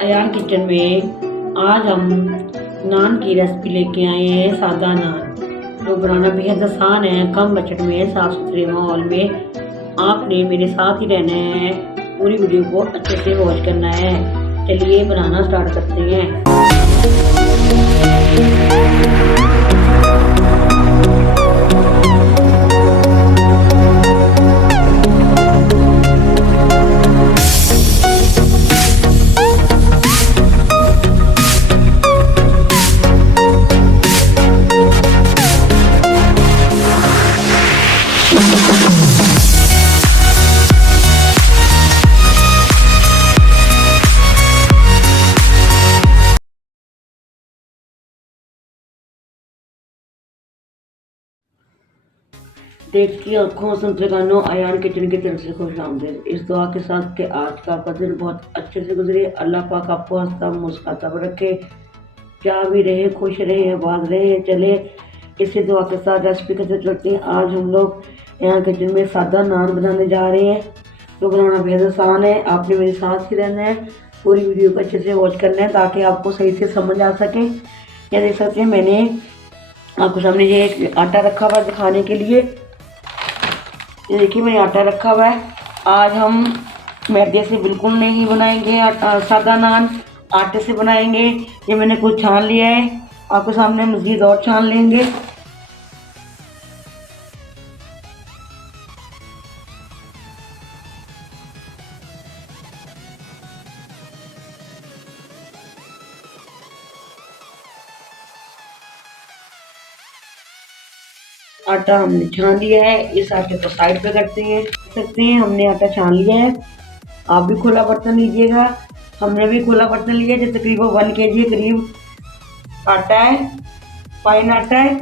Ayan kitchen में आज हम नान की रेसिपी लेके आए हैं। सादा नान जो बनाना बेहद आसान है, कम बजट में, साफ सुथरे माहौल में। आपने मेरे साथ ही रहना है, पूरी वीडियो को अच्छे से वॉच करना है। चलिए बनाना स्टार्ट करते हैं। देख की आंखों सुनते कानों, अयान किचन की तरफ से खुश आमदीद। इस दुआ के साथ कि आज का आपका दिन बहुत अच्छे से गुजरे। अल्लाह पाक आपको हंसता मुस्कुराता रखे, क्या भी रहे, खुश रहे, आबाद रहे। चले इसी दुआ के साथ रेसिपी के साथ चलते हैं। आज हम लोग अयान किचन में सादा नान बनाने जा रहे हैं। तो बनाना बेहद आसान है, आपने मेरे साथ ही रहना है, पूरी वीडियो को अच्छे से वॉच करना है ताकि आपको सही से समझ आ सके। यह देख सकते हैं, मैंने आपको सामने ये एक आटा रखा हुआ दिखाने के लिए। ये देखिए मैंने आटा रखा हुआ है। आज हम मैदे से बिल्कुल नहीं बनाएंगे सादा नान, आटे से बनाएंगे। ये मैंने कुछ छान लिया है, आपके सामने मज़ीद और छान लेंगे। आटा हमने छान लिया है, इस आटे को साइड पे करते हैं। सकते हैं हमने आटा छान लिया है। आप भी खुला बर्तन लीजिएगा, हमने भी खुला बर्तन लिया है। जो तकरीबन 1 kg करीब आटा है, फाइन आटा है।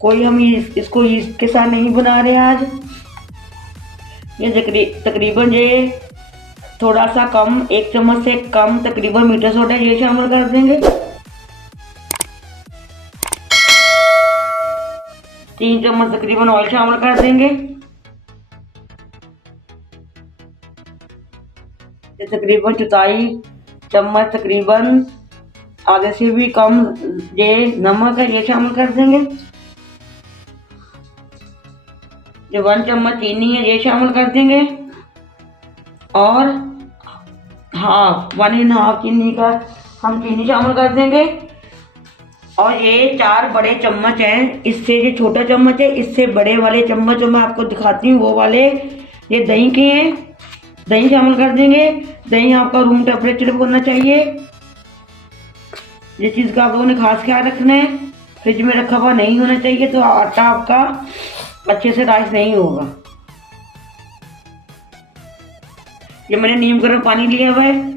कोई हम इसको ईस्ट के साथ नहीं बना रहे आज। ये तकरीबन ये थोड़ा सा कम, 1 चम्मच से कम तकरीबन मीठा सोडा ये शामिल कर देंगे। 3 चम्मच तकरीबन ऑयल शामिल कर देंगे। तकरीबन 4 चम्मच, तकरीबन आधे से भी कम ये नमक है, ये शामिल कर देंगे। जो 1 चम्मच चीनी है ये शामिल कर देंगे, और 1.5 चीनी का हम चीनी शामिल कर देंगे। और ये 4 बड़े चम्मच हैं, इससे जो छोटा चम्मच है, इससे बड़े वाले चम्मच जो मैं आपको दिखाती हूँ वो वाले, ये दही के हैं, दही शामिल कर देंगे। दही आपका रूम टेम्परेचर पर होना चाहिए। ये चीज़ का आप लोगों ने खास ख्याल रखना है, फ्रिज में रखा हुआ नहीं होना चाहिए, तो आटा आपका अच्छे से राइस नहीं होगा। ये मैंने नीम गर्म पानी लिया हुआ है,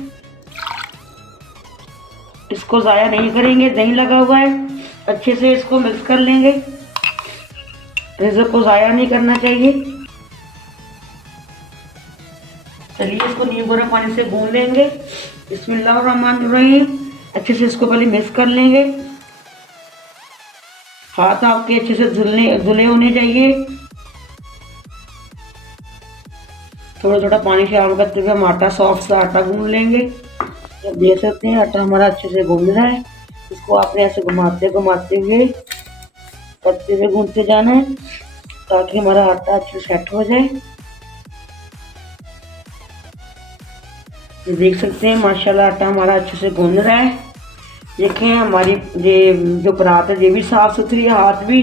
इसको ज़ाया नहीं करेंगे। दही लगा हुआ है, अच्छे से इसको मिक्स कर लेंगे। रिज़्क को ज़ाया नहीं करना चाहिए। चलिए इसको नीम गर्म पानी से गूंद लेंगे। बिस्मिल्लाहिर्रहमानिर्रहीम। अच्छे से इसको पहले मिक्स कर लेंगे। हाथ आपके अच्छे से धुले होने चाहिए। थोड़ा थोड़ा पानी शामिल करते हुए हम आटा, सॉफ्ट सा आटा गूंद लेंगे। अब देख सकते हैं आटा हमारा अच्छे से गूंद रहा है। इसको आपने ऐसे घुमाते घुमाते हुए, करते हुए गूंदते जाना है ताकि हमारा आटा अच्छे से सेट हो जाए। देख सकते हैं माशाल्लाह आटा हमारा अच्छे से गूंद रहा है। देखें हमारी ये जो परात है ये भी साफ़ सुथरी है, हाथ भी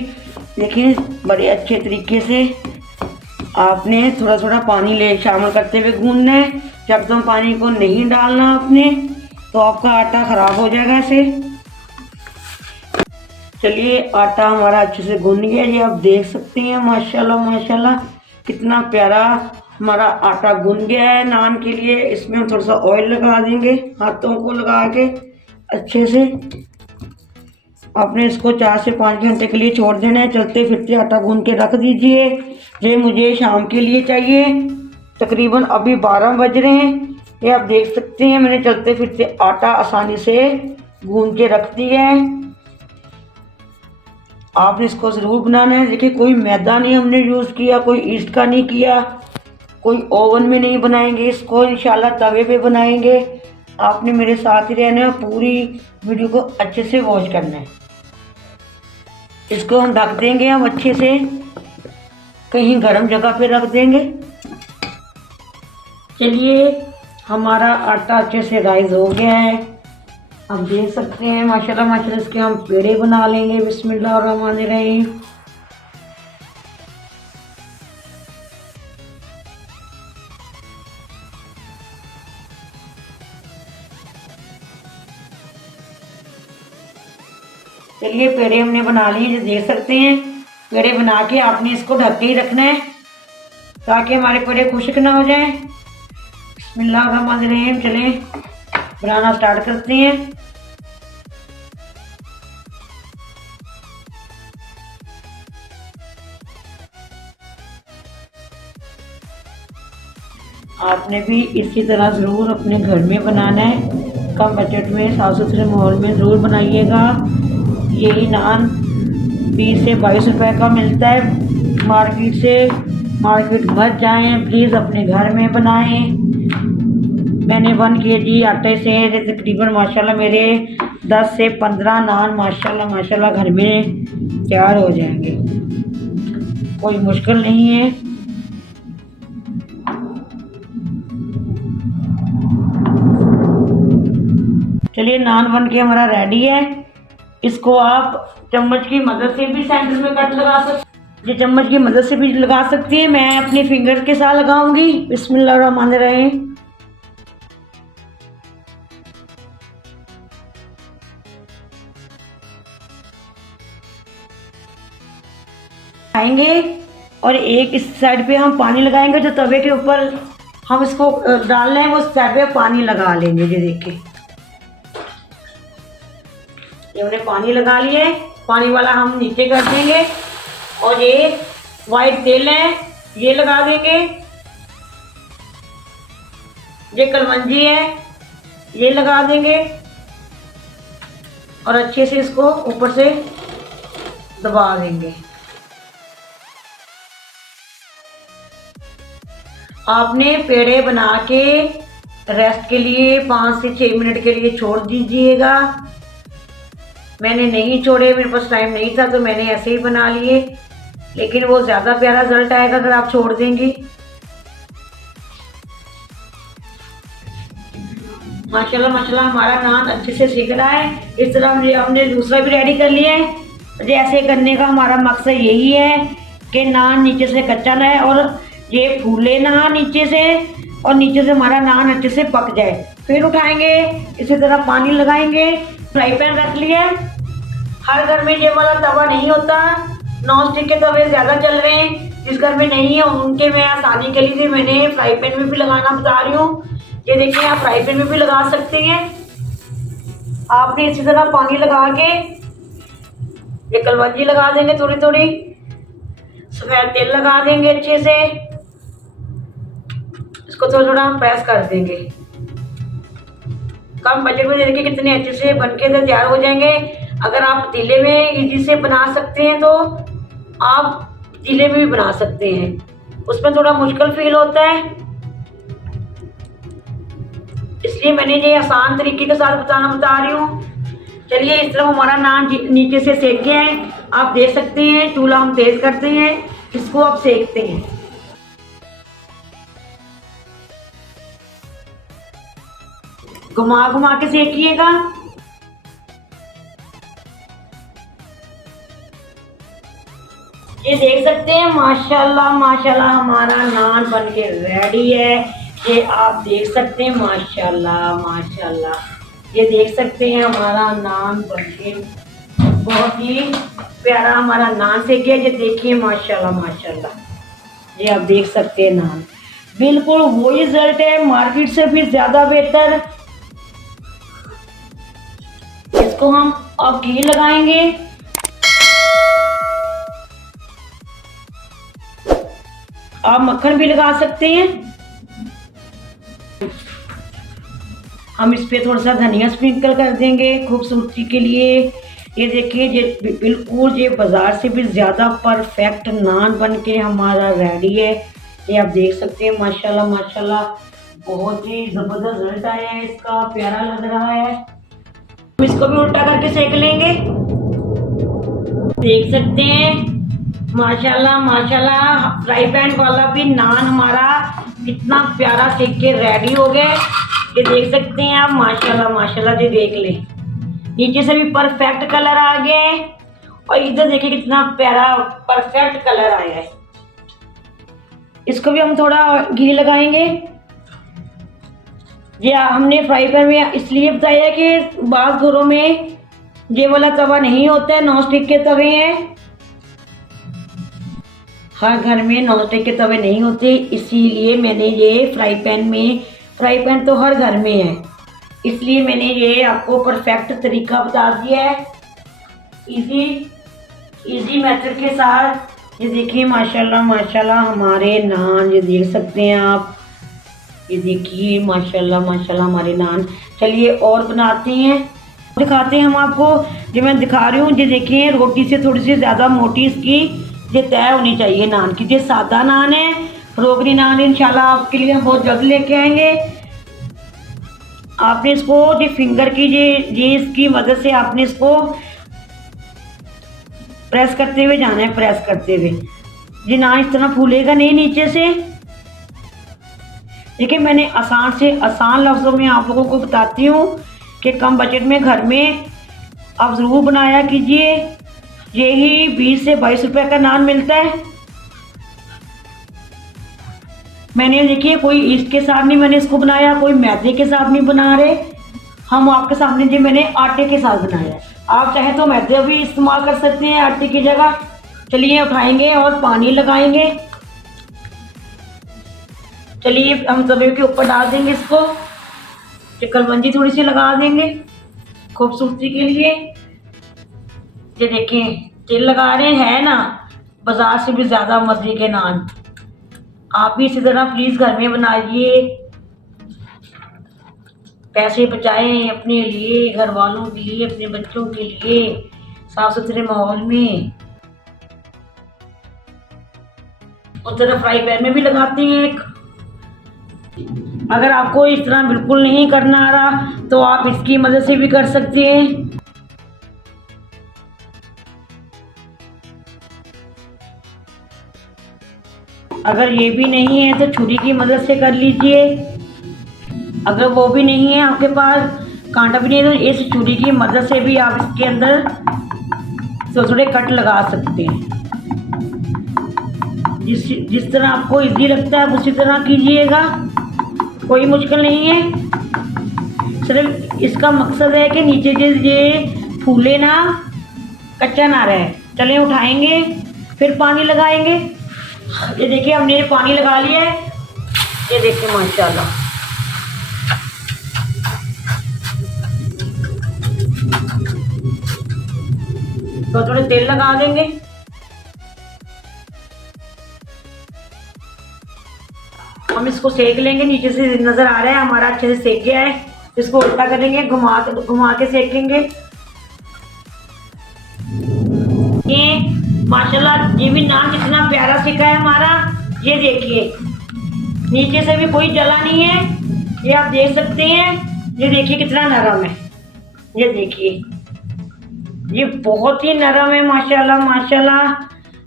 देखिए बड़े अच्छे तरीके से। आपने थोड़ा थोड़ा पानी ले शामिल करते हुए गूंदना है। एकदम पानी को नहीं डालना आपने, तो आपका आटा ख़राब हो जाएगा ऐसे। चलिए आटा हमारा अच्छे से गूंद गया, ये आप देख सकते हैं माशाल्लाह माशाल्लाह कितना प्यारा हमारा आटा गूंद गया है नान के लिए। इसमें हम थोड़ा सा ऑयल लगा देंगे, हाथों को लगा के अच्छे से। आपने इसको 4 से 5 घंटे के लिए छोड़ देना है। चलते फिरते आटा गूंद के रख दीजिए। ये मुझे शाम के लिए चाहिए। तकरीबन अभी 12 बज रहे हैं। ये आप देख सकते हैं मैंने चलते फिरते आटा आसानी से गूंद के रख दिया है। आपने इसको ज़रूर बनाना है। देखिए कोई मैदा नहीं हमने यूज़ किया, कोई ईस्ट का नहीं किया, कोई ओवन में नहीं बनाएंगे इसको, इंशाल्लाह तवे पे बनाएंगे। आपने मेरे साथ ही रहना है, पूरी वीडियो को अच्छे से वॉच करना है। इसको हम ढक देंगे, हम अच्छे से कहीं गर्म जगह पे रख देंगे। चलिए, हमारा आटा अच्छे से राइज हो गया है। आप देख सकते हैं माशाल्लाह माशाल्लाह, इसके हम पेड़े बना लेंगे। बिस्मिल्लाहिर्रहमानिर्रहीम। चलिए, पेड़े हमने बना लिए, जो देख सकते हैं। पेड़े बना के आपने इसको ढक के ही रखना है ताकि हमारे पेड़े खुश्क ना हो जाएं। बिस्मिल्लाहिर्रहमानिर्रहीम। चलें, बनाना स्टार्ट करते हैं। आपने भी इसी तरह ज़रूर अपने घर में बनाना है। कम बजट में, साफ़ सुथरे माहौल में ज़रूर बनाइएगा। यही नान 20 से 22 रुपए का मिलता है मार्केट से। मार्केट मत जाएं, प्लीज़ अपने घर में बनाएं। मैंने 1 केजी आटे से तकरीबन माशाल्लाह मेरे 10 से 15 नान माशाल्लाह माशाल्लाह घर में तैयार हो जाएंगे। कोई मुश्किल नहीं है। चलिए, नान बन के हमारा रेडी है। इसको आप चम्मच की मदद से भी सेंटर में कट लगा सकते, ये चम्मच की मदद से भी लगा सकती है। मैं अपने फिंगर के साथ लगाऊंगी। बिस्मिल्लाहिर्रहमानिर्रहीम। आएंगे और एक इस साइड पे हम पानी लगाएंगे, जो तवे के ऊपर हम इसको डालना है वो साइड पे पानी लगा लेंगे। ये देखिए, ये हमने पानी लगा लिया है। पानी वाला हम नीचे कर देंगे और ये वाइट तेल है ये लगा देंगे। ये कलवंजी है ये लगा देंगे और अच्छे से इसको ऊपर से दबा देंगे। आपने पेड़े बना के रेस्ट के लिए 5 से 6 मिनट के लिए छोड़ दीजिएगा। मैंने नहीं छोड़े, मेरे पास टाइम नहीं था तो मैंने ऐसे ही बना लिए, लेकिन वो ज़्यादा प्यारा रिजल्ट आएगा अगर आप छोड़ देंगी। माशाल्लाह माशाल्लाह हमारा नान अच्छे से सीख रहा है। इस तरह हमने दूसरा भी रेडी कर लिया है। ऐसे करने का हमारा मकसद यही है कि नान नीचे से कच्चा ना है और ये फूले ना नीचे से, और नीचे से हमारा नान अच्छे से पक जाए। फिर उठाएंगे, इसी तरह पानी लगाएंगे। फ्राई पैन रख लिया। हर घर में ये वाला तवा नहीं होता, नॉन स्टिक के तवे ज़्यादा चल रहे हैं। जिस घर में नहीं है उनके मैं आसानी के लिए मैंने फ्राई पैन में भी लगाना बता रही हूँ। ये देखिए, आप फ्राई पैन में भी लगा सकते हैं। आपने इसी तरह पानी लगा के ये कलवंजी लगा देंगे, थोड़ी थोड़ी सफ़ेद तेल लगा देंगे, अच्छे से इसको थोड़ा थोड़ा प्रेस कर देंगे। कम बजट में देखिए कितने अच्छे से बनके तैयार हो जाएंगे। अगर आप पतीले में इजी से बना सकते हैं तो आप पतीले में भी बना सकते हैं, उसमें थोड़ा मुश्किल फील होता है, इसलिए मैंने ये आसान तरीके के साथ बता रही हूँ। चलिए, इस तरह हमारा नान नीचे से सेक गया है। आप देख सकते हैं चूल्हा हम तेज करते हैं, इसको आप सेकते हैं। घुमा घुमा के सेकिएगा। ये देख सकते हैं माशाल्लाह माशाल्लाह हमारा नान बन के रेडी है। ये आप देख सकते हैं माशाल्लाह माशाल्लाह, ये देख सकते हैं हमारा नान बन के बहुत ही प्यारा हमारा नान सेक गया। ये देखिए माशाल्लाह माशाल्लाह, ये आप देख सकते हैं नान बिल्कुल वही रिजल्ट है, मार्केट से भी ज़्यादा बेहतर। इसको हम अब घी लगाएंगे। आप मक्खन भी लगा सकते हैं। हम इस पे थोड़ा सा धनिया स्प्रिंकल कर देंगे खूबसूरती के लिए। ये देखिए, ये बिल्कुल ये बाज़ार से भी ज़्यादा परफेक्ट नान बन के हमारा रेडी है। ये आप देख सकते हैं माशाल्लाह माशाल्लाह बहुत ही जबरदस्त रिजल्ट आया है इसका, प्यारा लग रहा है। हम इसको भी उल्टा करके सेक लेंगे। देख सकते हैं माशाल्लाह माशाल्लाह, फ्राई पैन वाला भी नान हमारा कितना प्यारा सेक के रेडी हो गए। ये देख सकते हैं आप, माशाल्लाह माशाल्लाह जी, देख लें नीचे से भी परफेक्ट कलर आ गया है और इधर देखिए कितना प्यारा परफेक्ट कलर आया है। इसको भी हम थोड़ा घी लगाएंगे। जी हमने फ्राई पैन में इसलिए बताया कि बाज़ घरों में ये वाला तवा नहीं होता है, नॉन स्टिक के तवे हैं। हर घर में नॉन स्टिक के तवे नहीं होते, इसीलिए मैंने ये फ्राई पैन तो हर घर में है, इसलिए मैंने ये आपको परफेक्ट तरीका बता दिया है इजी मेथड के साथ। ये देखिए माशाल्लाह माशाल्लाह हमारे नान, ये देख सकते हैं आप, ये देखिए माशाल्लाह माशाल्लाह हमारे नान। चलिए और बनाते हैं, दिखाते हैं हम आपको। जो मैं दिखा रही हूँ, ये देखिए रोटी से थोड़ी सी ज़्यादा मोटी इसकी ये तय होनी चाहिए नान की। ये सादा नान है, रोगनी नान इंशाल्लाह आपके लिए हम बहुत जल्द लेके आएंगे। आपने इसको ये फिंगर की ये इसकी मदद से आपने इसको प्रेस करते हुए जाना है, प्रेस करते हुए। ये नान इस तरह फूलेगा नहीं नीचे से। देखिए मैंने आसान से आसान लफ्ज़ों में आप लोगों को बताती हूँ कि कम बजट में घर में आप ज़रूर बनाया कीजिए। यही 20 से 22 रुपए का नान मिलता है। मैंने देखिए कोई इसके साथ नहीं मैंने इसको बनाया, कोई मैदे के साथ नहीं बना रहे हम आपके सामने, जो मैंने आटे के साथ बनाया है। आप चाहे तो मैदे भी इस्तेमाल कर सकते हैं आटे की जगह। चलिए उठाएंगे और पानी लगाएंगे। चलिए हम तवे के ऊपर डाल देंगे इसको, चिकलबंजी थोड़ी सी लगा देंगे खूबसूरती के लिए। ये देखें तेल लगा रहे हैं ना, बाजार से भी ज़्यादा मज़े के नान। आप भी इसी तरह प्लीज़ घर में बनाइए, पैसे बचाएं अपने लिए, घर वालों के लिए, अपने बच्चों के लिए, साफ सुथरे माहौल में। उस तरह फ्राई पैन में भी लगाते हैं एक। अगर आपको इस तरह बिल्कुल नहीं करना आ रहा तो आप इसकी मदद से भी कर सकते हैं। अगर ये भी नहीं है तो छुरी की मदद से कर लीजिए। अगर वो भी नहीं है आपके पास, कांटा भी नहीं है, तो इस छुरी की मदद से भी आप इसके अंदर थोड़े कट लगा सकते हैं। जिस तरह आपको इजी लगता है उसी तरह कीजिएगा, कोई मुश्किल नहीं है। सिर्फ इसका मकसद है कि नीचे ये फूले ना, कच्चा ना रहे। चलें उठाएंगे फिर पानी लगाएंगे। ये देखिए हमने पानी लगा लिया है, ये देखिए माशाल्लाह। तो थोड़े तेल लगा देंगे। हम इसको सेक लेंगे। नीचे से नजर आ रहा है हमारा अच्छे से सेक गया है। इसको उल्टा करेंगे, घुमा के सेकेंगे। ये माशाल्लाह ये भी नान कितना प्यारा सेका है हमारा। ये देखिए नीचे से भी कोई जला नहीं है, ये आप देख सकते हैं। ये देखिए कितना नरम है, ये देखिए ये बहुत ही नरम है माशाल्लाह माशाल्लाह।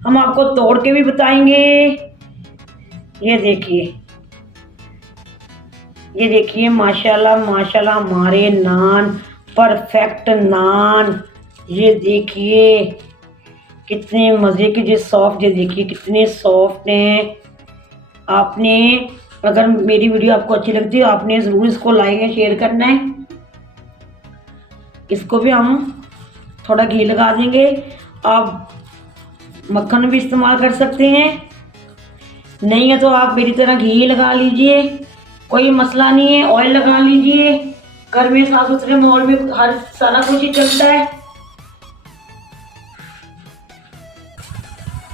हम आपको तोड़ के भी बताएंगे। ये देखिए माशाल्लाह माशाल्लाह हमारे नान, परफेक्ट नान। ये देखिए कितने मज़े के, जो सॉफ्ट, ये देखिए कितने सॉफ्ट हैं। आपने अगर मेरी वीडियो आपको अच्छी लगती है आपने ज़रूर इसको लाइक या शेयर करना है। इसको भी हम थोड़ा घी लगा देंगे। आप मक्खन भी इस्तेमाल कर सकते हैं, नहीं है तो आप मेरी तरह घी लगा लीजिए, कोई मसला नहीं है। ऑयल लगा लीजिए, घर में साफ सुथरे माहौल में हर सारा कुछ ही चलता है।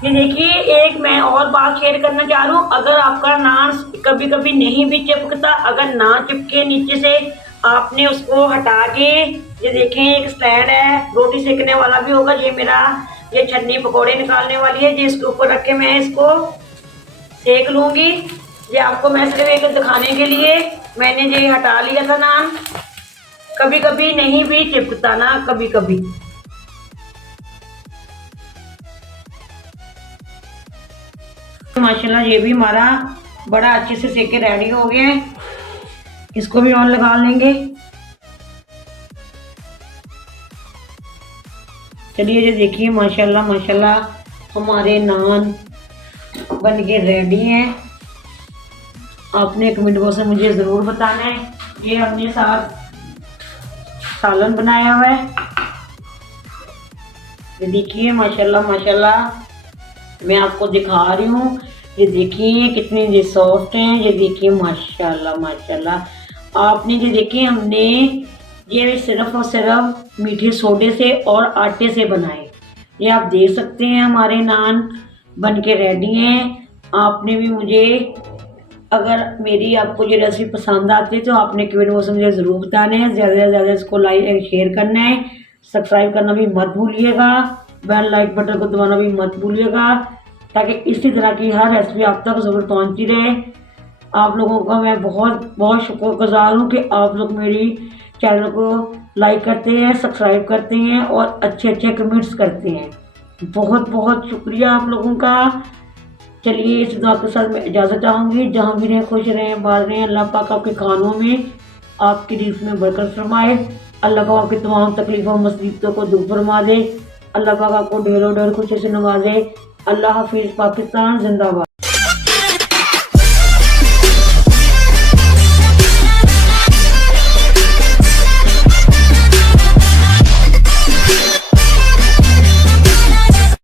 ये देखिए एक मैं और बात शेयर करना चाह रहा हूँ। अगर आपका नान कभी कभी नहीं भी चिपकता, अगर ना चिपके नीचे से, आपने उसको हटा के, ये देखें एक स्टैंड है, रोटी सेकने वाला भी होगा। ये मेरा ये छन्नी पकौड़े निकालने वाली है, जो इसके ऊपर रख के मैं इसको सेक लूँगी। ये आपको मैं सिर्फ एक दिखाने के लिए मैंने ये हटा लिया था नान। कभी कभी नहीं भी चिपकता ना, कभी कभी। माशाल्लाह ये भी हमारा बड़ा अच्छे से सेक के रेडी हो गया है। इसको भी ऑन लगा लेंगे। चलिए ये देखिए माशाल्लाह माशाल्लाह हमारे नान बन के रेडी हैं। आपने कमेंट बॉक्स में मुझे ज़रूर बताना है। ये हमने साथ सालन बनाया हुआ है। ये देखिए माशाल्लाह माशाल्लाह मैं आपको दिखा रही हूँ। ये देखिए कितने ये सॉफ्ट हैं। ये देखिए माशाल्लाह माशाल्लाह। आपने ये देखिए हमने ये सिर्फ और सिर्फ मीठे सोडे से और आटे से बनाए। ये आप देख सकते हैं हमारे नान बन के रेडी हैं। आपने भी मुझे अगर मेरी आपको ये रेसिपी पसंद आती है तो आपने कमेंट बॉक्स में मुझे ज़रूर बताना है। ज़्यादा से ज़्यादा इसको लाइक एंड शेयर करना है। सब्सक्राइब करना भी मत भूलिएगा। बेल लाइक बटन को दबाना भी मत भूलिएगा, ताकि इसी तरह की हर रेसिपी आप तक ज़रूर पहुंचती रहे। आप लोगों का मैं बहुत बहुत शुक्रगुजार हूँ कि आप लोग मेरी चैनल को लाइक करते हैं, सब्सक्राइब करते हैं और अच्छे अच्छे कमेंट्स करते हैं। बहुत बहुत शुक्रिया आप लोगों का। चलिए इस दुआ के साथ मैं इजाज़त चाहूँगी। जहाँ भी रहें खुश रहें, बात रहें। अल्लाह पाक आपके खानों में आपकी रिज़्क़ में बरकत फरमाए। अल्लाह पाक आपकी तमाम तकलीफ़ों मुसीबतों को दूर फरमा दे। अल्लाह पाक आपको ढेरों ढेर खुशी से नवाजे। अल्लाह हाफिज़। पाकिस्तान जिंदाबाद।